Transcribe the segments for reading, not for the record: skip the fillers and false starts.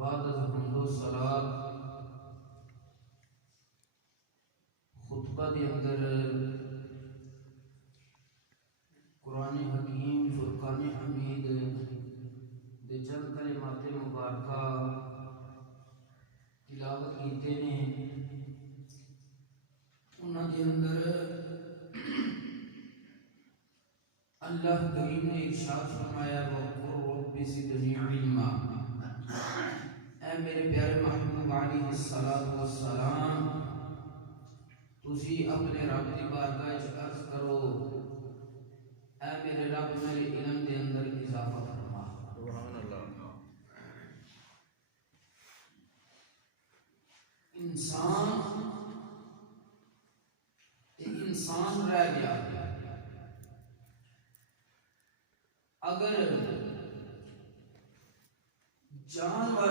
بعد از حمد و صلات خطبہ دے اندر قرآن حکیم فرقان حمید دے چند کلمات مبارکہ تلاوت کیتے نے. انہاں دے اندر اللہ کریم نے ارشاد فرمایا وَقُلْ رَبِّ زِدْنِی عِلْمًا. اے میرے پیارے محبوب علیہ السلام تسی اپنے رب کی بارگاہ وچ عرض کرو اے میرے رب میرے علم دے اندر اضافہ فرما. سبحان اللہ. انسان رہ گیا اگر جانور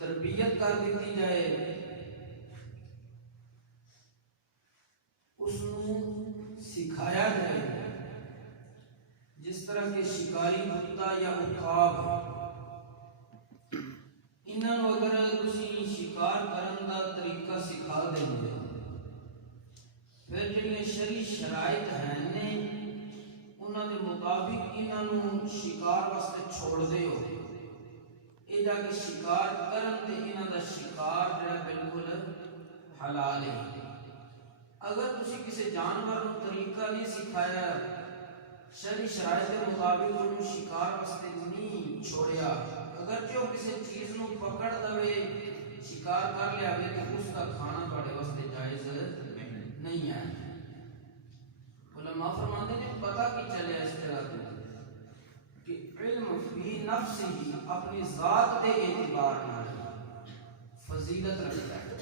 تربیت کر دیتی جائے اس سکھایا جائے جس طرح کے شکاری کتا یا عقاب انہوں اگر تسی شکار کرن دا طریقہ سکھا دیں گے پھر جنہیں شرعی شرائط ہیں نے انہوں نے مطابق انہوں شکار واسطے چھوڑ دے ہو اے جا کے شکار کرن تے انہوں دا شکار جو بالکل حلال ہے. اگر تسی کسی جانور کو طریقہ نہیں سکھایا شرعی شرائط کے مطابق انہوں شکار واسطے نہیں چھوڑیا اگر جو کسی چیز نو پکڑ دوے شکار کر لیا گے تو اس کا کھانا بڑے واسطے جائز نہیں ہے. علماء فرماتے ہیں پتہ کی چلے اس طرح کہ علم فی نفس ہی اپنی ذات دے اعتبار میں فضیلت رکھتا ہے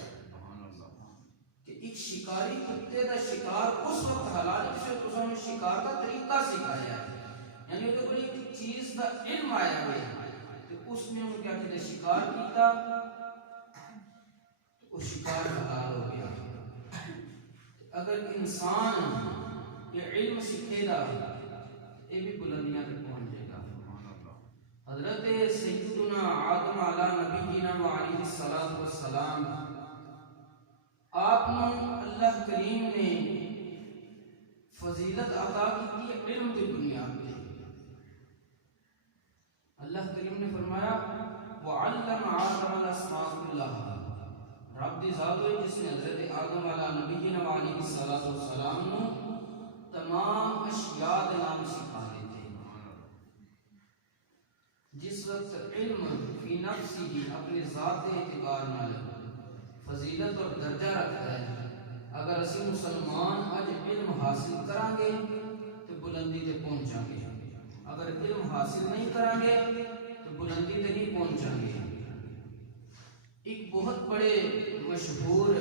کہ ایک شکاری کتے دا شکار اس وقت حلال جس وقت اس نے شکار کا طریقہ سکھایا ہے یعنی وہ کوئی ایک چیز دا علم آیا ہے تو اس نے انہوں کیا کہتے شکار کیتا تو وہ شکار حلال ہو گیا. اگر انسان یہ علم سکھے گا یہ بھی بلندیاں تک پہنچے گا. حضرت سیدنا آدم علیہ نبینا و علیہ السلام آپ نے اللہ کریم نے فضیلت عطا کی علم کی بنیاد پہ. اللہ کریم نے فرمایا وَعَلَّمَ آدَمَ الْأَسْمَاءَ كُلَّهَا. رب دی ذات ہے جس نے حضرت آدم علیہ نبینا و علیہ السلام نے تمام اشیاء دے نام سکھا دیتے. جس وقت علم فی نفسی ہی اپنے ذات اعتبار نال فضیلت اور درجہ رکھتا ہے. اگر اسی مسلمان اج علم حاصل کریں گے تو بلندی تے پہنچیں گے اگر علم حاصل نہیں کریں گے تو بلندی تے نہیں پہنچیں گے. ایک بہت بڑے مشہور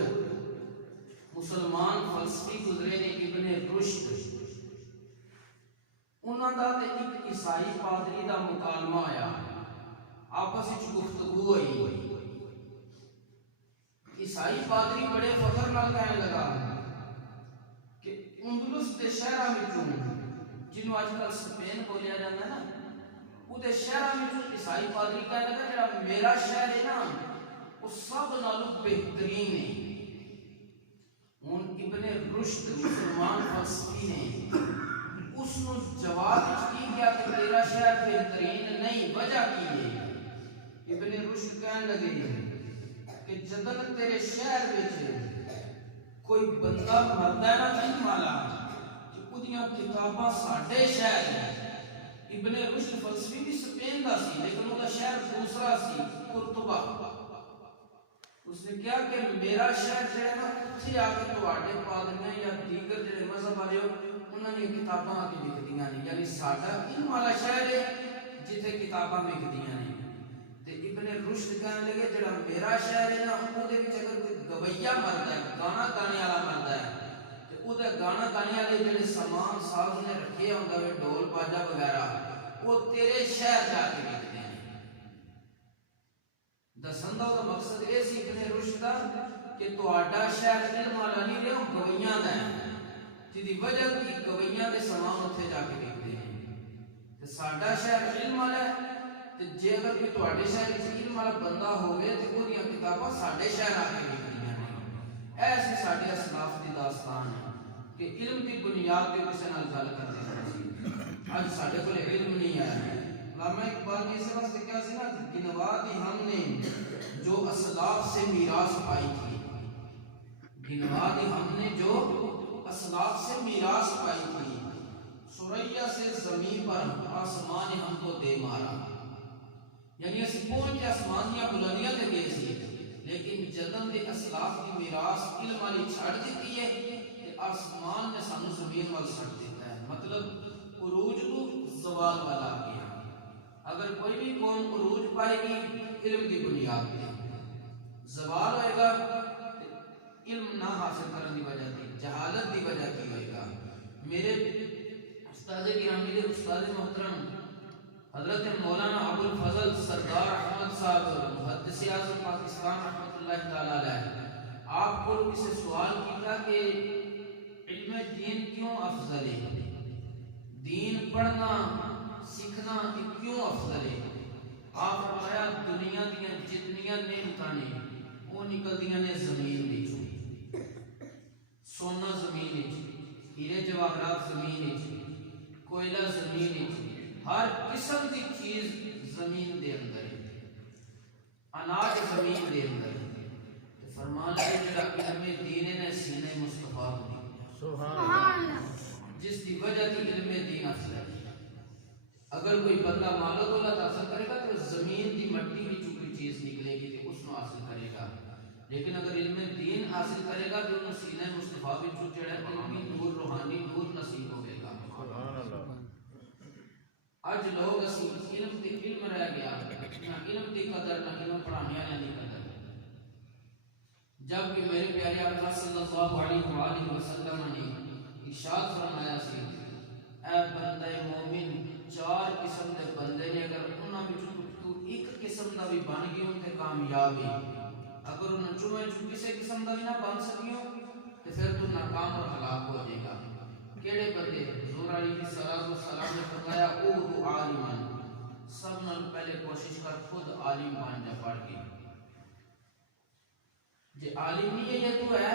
مسلمان فلسفی گزرے نے ابن رشد. انہوں دا تے ایک عیسائی پادری دا مکالمہ آیا آپس وچ گفتگو ہوئی. عیسائی پادری بڑے فخر نال کہنے لگا کہ اندلس دے شہراں وچوں جنوں اج کل سپین بولیا جاتا ہے نا وہ دے شہراں وچوں عیسائی پادری کہنے لگا جڑا میرا شہر ہے نا وہ سب نالوں بہترین ہے. ہن ابن رشد مسلمان فلسفی نے اس نو جواب کی کیا کہ تیرا شہر بہترین نہیں وجہ کی ہے. ابن رشد کہنے لگے کہ جدن تیرے شہر وچ کوئی بندہ مردا ہے نا علم والا کہ اودیاں کتاباں ساڈے شہر ہے. ابن رشد فلسفی بھی سپین دا سی لیکن وہ دا شہر دوسرا سی قرطبہ. اس نے کیا کہ میرا شہر جو ہے نا اتھے آ کے تواڈے پادریاں یا دیگر جڑے مذہب والے ہو انہاں نے کتاباں آ کے لکھدیاں نے یعنی ساڈا علم والا شہر ہے جتھے کتاباں لکھدیاں نے. تے ابن رشد کہنے لگے جڑا میرا شہر ہے نا او دے وچ اگر کوئی گویا مردا ہے گانا گانے والا مردا ہے تے او دے گانا گانے والے جڑے سامان ساز نے رکھے ہوندا ہے ڈھول باجا وغیرہ وہ تیرے شہر جا کے لکھدے ہیں. دسن دا مقصد یہ سی ابن رشد دا کہ تہاڈا شہر علم والا نہیں رہو گویاں دا ہے جدی وجہ کی گویاں دے سامان اتنے جا کے لکھتے ہیں. تے ساڈا شہر علم والا ہے تے جے اگر کوئی تواڈے شہر وچ علم والا بندہ ہوے تے اودیاں کتاباں ساڈے شہر آ کے لکھدیاں نے. ایسی ساڈے اسلاف دی داستان ہے کہ علم دی بنیاد تے کسے نال گل کردے ہیں. اج ساڈے کول علم نہیں ہے. علامہ اقبال نے اس واسطے کہا سی نا گنوا دی ہم نے جو اسلاف سے میراث پائی تھی. گنوا دی ہم نے جو اسلاف سے میراث پائی تھی. سوریا سے زمین پر آسمان ہم کو دے مارا. یعنی اسی پہنچ کے آسمان دیا بلندیاں تے گئے سی لیکن جدن دے اسلاف کی میراث علم والی چھڑ دیتی ہے تے آسمان نے سانو زمین وال چھڑ دیتا ہے. مطلب عروج تو زوال والا آ گیا. اگر کوئی بھی قوم عروج پائے گی علم کی بنیاد پہ, زوال ہوئے گا علم نہ حاصل کرنے کی وجہ تھی, جہالت کی وجہ کی ہوئے گا. میرے استاد گرامی دے استاد محترم حضرت مولانا ابو الفضل سردار احمد صاحب محدث اعظم پاکستان رحمۃ اللہ تعالی علیہ, آپ کو اسے سوال کیا کہ علم دین کیوں افضل ہے, دین پڑھنا سیکھنا کیوں افضل ہے؟ آپ فرمایا دنیا دیا جتنیاں نعمتاں نے وہ نکلدیاں نے زمین وچوں. سونا زمین وچ, ہیرے جواہرات زمین وچ, کوئلہ زمین وچ, ہر قسم کی چیز زمین دے اندر ہے, اناج زمین دے اندر ہے. فرمان ہے جڑا علم دین نے سینے مصطفیٰ کو دیا, سبحان اللہ, جس کی وجہ تھی علم دین افضل ہے. اگر کوئی بندہ مال و دولت حاصل کرے گا تو زمین کی مٹی میں کوئی چیز نکلے گی تو اس کو حاصل کرے گا, لیکن اگر علم دین حاصل کرے گا تو انہوں سینہ مصطفیٰ وچوں جڑا علمی نور روحانی نور نصیب ہوگا. اج لوگ اسی علم دی علم رہ گیا, نہ علم دی قدر نہ علم پڑھانے والے دی قدر. جب کہ میرے پیارے آقا صلی اللہ علیہ وآلہ وسلم نے ارشاد فرمایا سی, اے بندے مومن, چار قسم دے بندے نے اگر انہاں وچوں تو ایک قسم دا بھی بن گئے ہوں تے کامیاب ہے. اگر انہاں چوں کسی قسم دا بھی نہ بن سکیو تے پھر تو ناکام اور ہلاک ہو جائے گا. کیڑے بندے؟ حضور علیہ الصلوۃ والسلام نے فرمایا او عالمان, سب نال پہلے کوشش کر خود عالم بن جا پڑھ کے. جے عالم نہیں ہے یہ تو ہے,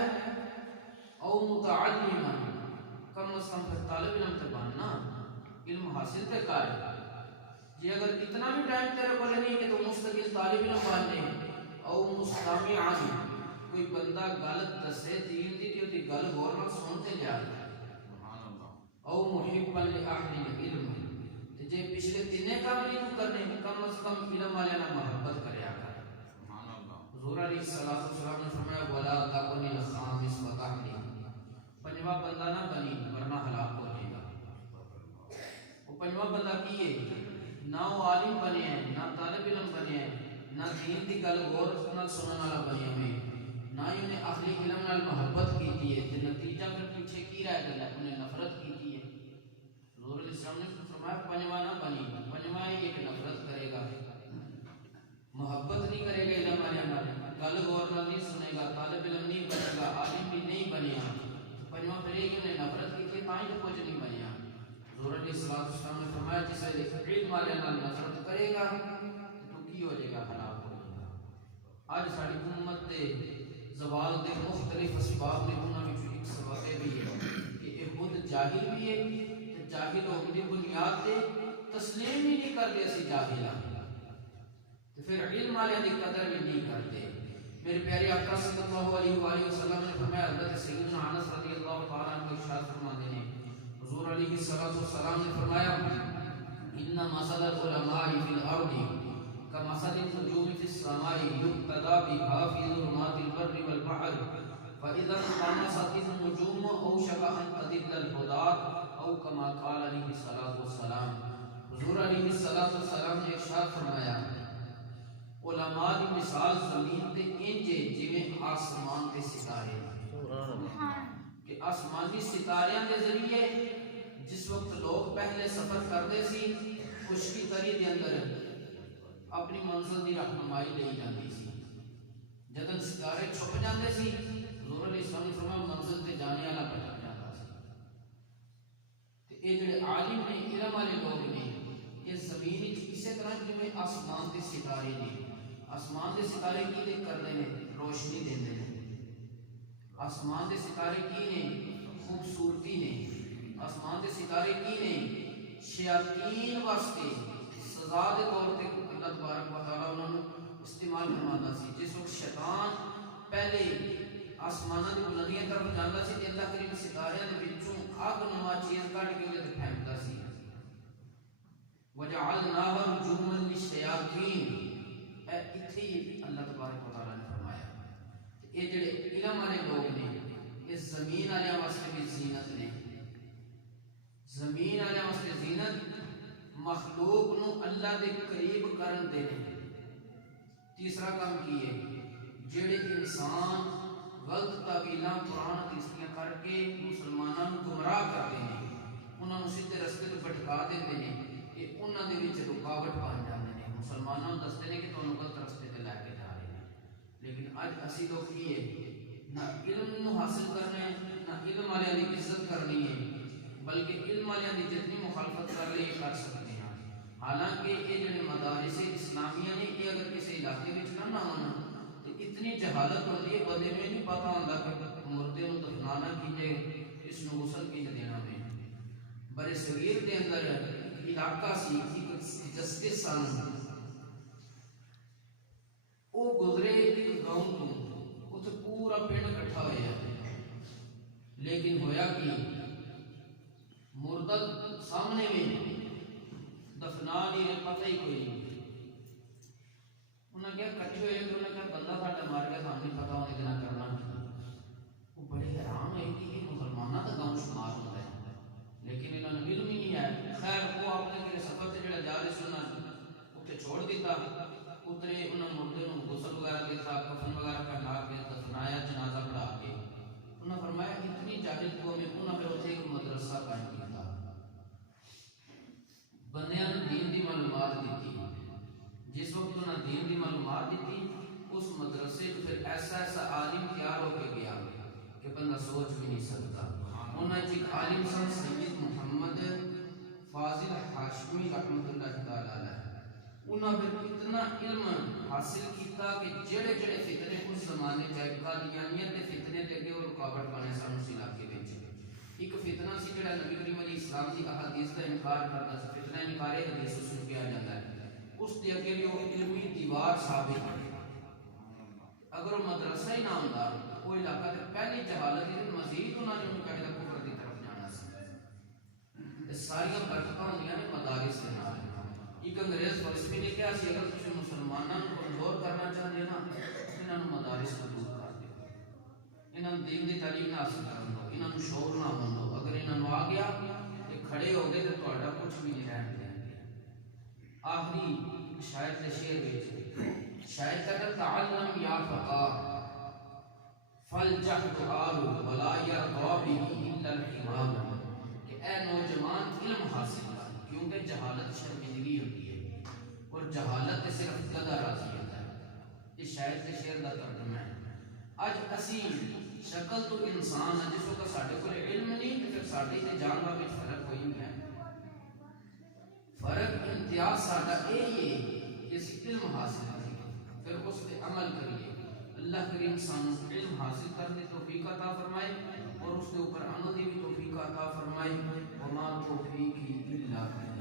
او متعلما, کم از کم پھر طالب علم تے بننا, علم حاصل تے کر. جی اگر اتنا بھی ٹائم تیرے کو نہیں کہ تو مستقل طالب علم بن لے, او مستمع عالم, کوئی بندہ گل دسے دین دی تے دی گل غور نال سن تے لیا, او محبا لاہل العلم, جے پچھلے تینے کام نہیں تو کرنے, کم از کم علم والے نال محبت کریا کر. حضور علیہ الصلوۃ والسلام نے فرمایا ولا تکن الخامس وتحلی, پنجواں بندہ نہ بنی ورنہ ہلاک ہو جائے گا. وہ پنجواں بندہ کی ہے, نہ وہ عالم بنے ہیں, نہ طالب علم بنے ہیں, نہ دین دی گل غور نال سنن والا بنے ہوئے, نہ ہی انہیں اہل علم نال محبت کی ہے. تے نتیجہ پھر پیچھے کی رہ گیا, انہیں نفرت کی ہے. حضور علیہ السلام نے فرمایا پنجواں نہ بنی, پنجواں یہ کہ نفرت کرے گا, محبت نہیں کرے گا علم والے نال, گل غور نال نہیں سنے گا, طالب علم نہیں بنے گا, عالم بھی نہیں بنیا. پنجواں پھر یہ کہ انہیں نفرت کی تاں ہی کچھ نہیں بنیا. حضور علیہ السلام نے فرمایا جس علم والے نال نفرت کرے گا تو کی ہو جائے گا, ہلاک ہو جائے گا. آج ساری امت دے زوال دے مختلف اسباب نے, انہاں وچوں ایک سبب یہ بھی ہے کہ یہ خود جاہل بھی ہے, تے جاہل ہونے کی بنیاد تے تسلیم ہی نہیں کرتے اسی جاہل ہاں, تے پھر علم والے دی قدر بھی نہیں کرتے. میرے پیارے آقا صلی اللہ علیہ وآلہ وسلم نے فرمایا, حضرت سیدنا انس رضی اللہ تعالیٰ عنہ ارشاد فرماتے ہیں, حضور علیہ السلام نے فرمایا ان مثل العلماء فی الارض کمثل النجوم فی السماء یقتدی بها فی ظلمات البر والبحر فاذا انطمست النجوم اوشک ان تضل الهداة او کما قال علیہ السلام. حضور علیہ السلام نے ارشاد فرمایا علماء کی مثال زمین تے انج ہے جویں آسمان تے ستارے, کہ آسمانی ستاریاں دے ذریعے جس وقت لوگ پہلے سفر کرتے سی خشکی تری دے اندر اپنی منزل دی رہنمائی لئی جاندی سی, جدن ستارے چھپ جاندے سی حضور علیہ السلام نے فرمایا منزل تے جانے والا پہچان جاتا سی. تے اے جڑے عالم نے, علم والے لوگ نے, یہ زمین وچ اسی طرح جی آسمان کے ستارے نے، آسمان کے ستارے کی دے کرتے ہیں؟ روشنی دیندے ہیں۔ آسمان کے ستارے کی نے؟ خوبصورتی نے۔ آسمان کے ستارے کی نے؟ شیاطین واسطے سزا کے طور پہ اللہ تبارک و تعالیٰ انہوں نے استعمال فرماتا سی۔ جس وقت شیطان پہلے آسمانوں کی بلندیاں طرف جاتا سی تے اللہ کریم ستاریاں دے وچوں اگ نما چیز کڈ کے انہاں تے پھینکتا سی۔ وَجَعَلْنَاهَا رُجُومًا لِلشَّيَاطِينِ، اے اتھے ہی اللہ تبارک و تعالیٰ نے فرمایا یہ جڑے علم والے لوگ نے یہ زمین والے واسطے بھی زینت نے۔ زمین والے واسطے زینت، مخلوق نو اللہ دے قریب کرن دے نے۔ تیسرا کام کی ہے؟ جڑے انسان غلط تعویلاں قرآن حدیثیاں کر کے مسلمانوں کو گمراہ کرتے ہیں، انہوں نے سیدھے رستے تے بھٹکا دیتے ہیں، کہ انہوں نے وچ رکاوٹ بن جاتے ہیں، مسلمانوں دستے ہیں کہ تمہیں غلط رستے تے لے کے جا رہے ہیں۔ لیکن اج اسی لوگ کی ہے نہ علم نو حاصل کرنا ہے، نہ علم والے کی عزت کرنی ہے، بلکہ علم والے کی جتنی مخالفت کر لے کر سکتے ہیں۔ حالانکہ یہ جڑے مدارس اسلامیہ نے یہ اگر کسی علاقے میں نہ ہونا تو اتنی جہالت ہوتی ہے، بندے میں نہیں پتا ہوتا کہ مردے کو دفنانا کیجے، اس کو غسل کیجے دینا میں۔ برے صغیر کے اندر علاقہ سی جسٹس سن، وہ گزرے ایک گاؤں تو اتنے پورا پنڈ کٹھا ہوا ہے، لیکن ہویا کہ مردہ سامنے میں دفنا نہیں، پتہ ہی کوئی نہیں۔ انہوں نے کیا کٹھے ہوئے تو انہوں نے کہا بندہ ساڈا مار گیا، سامنے پتہ ہونے کے نہ کرنا۔ وہ بڑے حیران ہوئے کہ یہ مسلمانوں کا گاؤں شمار ہوتا ہے، لیکن انہوں نے علم ہی نہیں ہے۔ خیر وہ آپ نے سفر سے جڑا جا رہے سن اتنے چھوڑ دیتا، اترے انہوں نے مردے کو غسل وغیرہ دیتا، کفن وغیرہ پہنا کے دفنایا، جنازہ پڑھا کے۔ انہوں نے فرمایا اتنی جاہل قوم میں انہوں نے پھر اتنے ایک مدرسہ قائم کیا، بندیاں نے دین دی معلومات دیتی۔ جس وقت انہوں نے دین دی معلومات دیتی، اس مدرسے کو پھر ایسا ایسا عالم تیار ہو کے گیا کہ بندہ سوچ بھی نہیں سکتا۔ انہوں نے ایک عالم سن سید محمد فاضل ہاشمی رحمۃ اللہ تعالیٰ علیہ، انہوں نے پھر اتنا علم حاصل کیتا کہ جڑے جڑے فتنے اس زمانے چاہے قادیانیت کے فتنے تے اگے وہ رکاوٹ بنے سن اس علاقے میں۔ ایک فتنہ سی جڑا نبی کریم علیہ السلام کی احادیث کا انکار کرتا سی، فتنہ انکار حدیث اس کو کیا جاتا ہے، اس کے اگے بھی وہ علمی دیوار ثابت ہے۔ اگر وہ مدرسہ ہی نہ ہوتا وہ علاقہ تے پہلی جہالت ہے، مزید انہوں نے انہوں کہا کفر کی طرف جانا سی۔ ساری برکتاں ہوندیاں نے مدارس کے نال۔ ایک انگریز فلسفی نے کہا سی اگر تسی مسلمانوں کو کمزور کرنا چاہتے نا انہوں نے مدارس کو دور کر دو، انہوں نے دین کی تعلیم نہ حاصل کرن دو، انہوں نے شعور نہ ہون دو۔ اگر انہوں نے آ گیا کہ کھڑے ہو گئے تو تہاڈا کچھ بھی نہیں رہن دیں گے۔ آخری شاعر کے شعر وچ شاعر کہتا تعلم یا فقار فالجہد آل ولا یرضا به الا الحمام، کہ اے نوجوان علم حاصل کر، کیونکہ جہالت شرمندگی ہوتی ہے اور جہالت صرف گدھا راضی ہوتا ہے۔ یہ شاعر کے شعر کا ترجمہ ہے۔ اج اسی شکل تو انسان ہے، جس وقت ساڈے کول علم نہیں تو پھر ساڈے تے جانور میں فرق کوئی نہیں ہے۔ فرق امتیاز ساڈا یہی ہے کہ اسی علم حاصل کریں پھر اس پہ عمل کریے۔ اللہ کریم سانو علم حاصل کرنے توفیق عطا فرمائے اور اس کے اوپر عمل کی بھی توفیق عطا فرمائے۔ وما توفیقی الا باللہ۔